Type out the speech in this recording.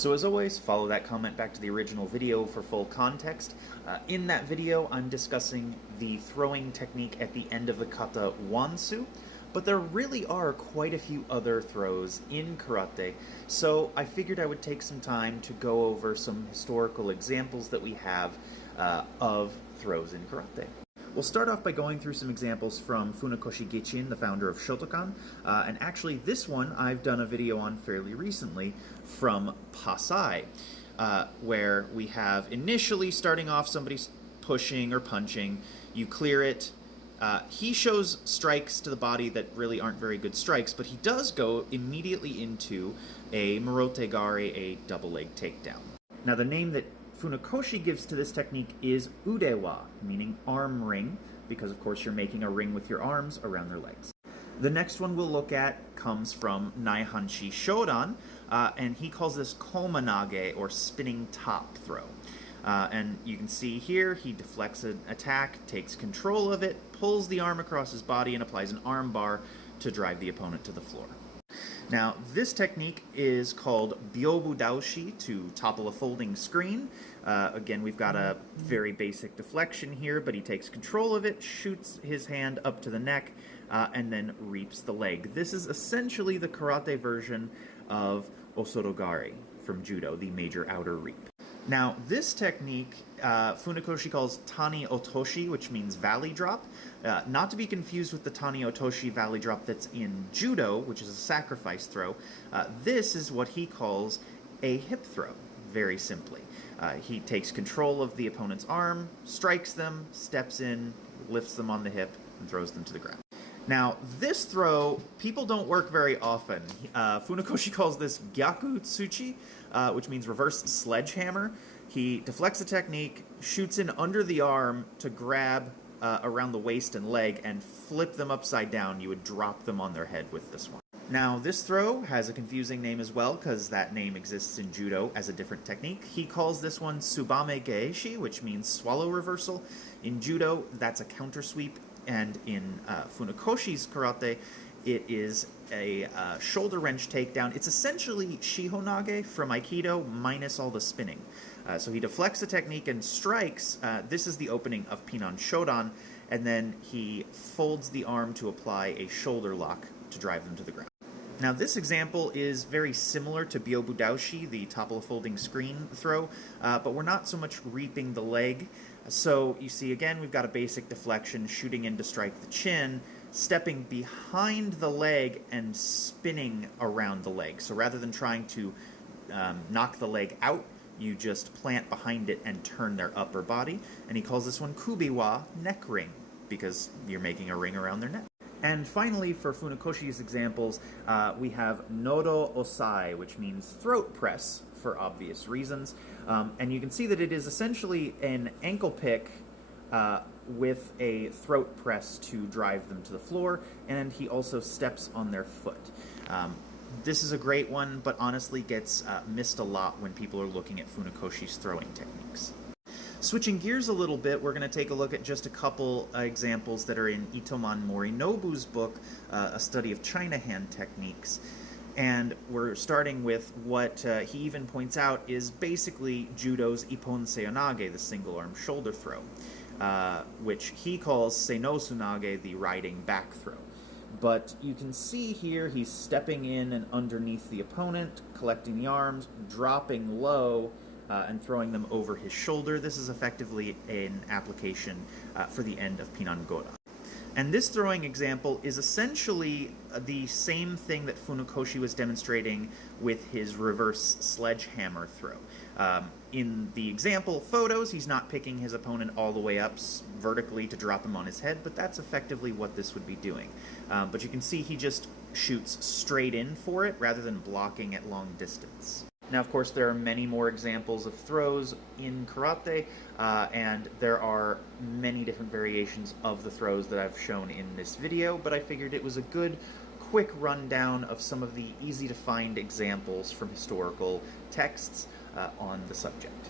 So as always, follow that comment back to the original video for full context. In that video, I'm discussing the throwing technique at the end of the kata wansu, but there really are quite a few other throws in karate, so I figured I would take some time to go over some historical examples that we have of throws in karate. We'll start off by going through some examples from Funakoshi Gichin, the founder of Shotokan, and actually this one I've done a video on fairly recently from Pasai, where we have initially starting off somebody's pushing or punching, you clear it. He shows strikes to the body that really aren't very good strikes, but he does go immediately into a Morotegari, a double leg takedown. Now the name that Funakoshi gives to this technique is udewa, meaning arm ring, because of course you're making a ring with your arms around their legs. The next one we'll look at comes from Naihanshi Shodan, and he calls this komanage, or spinning top throw. And you can see here, he deflects an attack, takes control of it, pulls the arm across his body, and applies an arm bar to drive the opponent to the floor. Now, this technique is called byobu daoshi, to topple a folding screen. Again, we've got a very basic deflection here, but he takes control of it, shoots his hand up to the neck, and then reaps the leg. This is essentially the karate version of Osorogari from Judo, the major outer reap. Now, this technique, Funakoshi calls Tani Otoshi, which means valley drop, not to be confused with the Tani Otoshi valley drop that's in Judo, which is a sacrifice throw. This is what he calls a hip throw, very simply. He takes control of the opponent's arm, strikes them, steps in, lifts them on the hip, and throws them to the ground. Now, this throw, people don't work very often. Funakoshi calls this Gyaku Tsuchi, which means reverse sledgehammer. He deflects the technique, shoots in under the arm to grab around the waist and leg and flip them upside down. You would drop them on their head with this one. Now, this throw has a confusing name as well, because that name exists in Judo as a different technique. He calls this one Tsubame Geeshi, which means swallow reversal. In Judo, that's a counter sweep. And in Funakoshi's karate, it is a shoulder wrench takedown. It's essentially Shihonage from Aikido minus all the spinning. So he deflects the technique and strikes. This is the opening of Pinan Shodan, and then he folds the arm to apply a shoulder lock to drive them to the ground. Now this example is very similar to byobu daoshi, the topple a folding screen throw, but we're not so much reaping the leg. So you see again, we've got a basic deflection, shooting in to strike the chin, stepping behind the leg and spinning around the leg. So rather than trying to knock the leg out, you just plant behind it and turn their upper body. And he calls this one kubiwa, neck ring, because you're making a ring around their neck. And finally, for Funakoshi's examples, we have nodo osai, which means throat press, for obvious reasons. And you can see that it is essentially an ankle pick with a throat press to drive them to the floor, and he also steps on their foot. This is a great one, but honestly gets missed a lot when people are looking at Funakoshi's throwing techniques. Switching gears a little bit, we're going to take a look at just a couple examples that are in Itoman Morinobu's book, A Study of China Hand Techniques. And we're starting with what he even points out is basically Judo's Ippon Seonage, the single-arm shoulder throw, which he calls Seino Tsunage, the riding back throw. But you can see here he's stepping in and underneath the opponent, collecting the arms, dropping low, and throwing them over his shoulder. This is effectively an application for the end of Pinan Gora. And this throwing example is essentially the same thing that Funakoshi was demonstrating with his reverse sledgehammer throw. In the example photos, he's not picking his opponent all the way up vertically to drop him on his head, but that's effectively what this would be doing. But you can see he just shoots straight in for it rather than blocking at long distance. Now, of course, there are many more examples of throws in karate, and there are many different variations of the throws that I've shown in this video, but I figured it was a good, quick rundown of some of the easy-to-find examples from historical texts on the subject.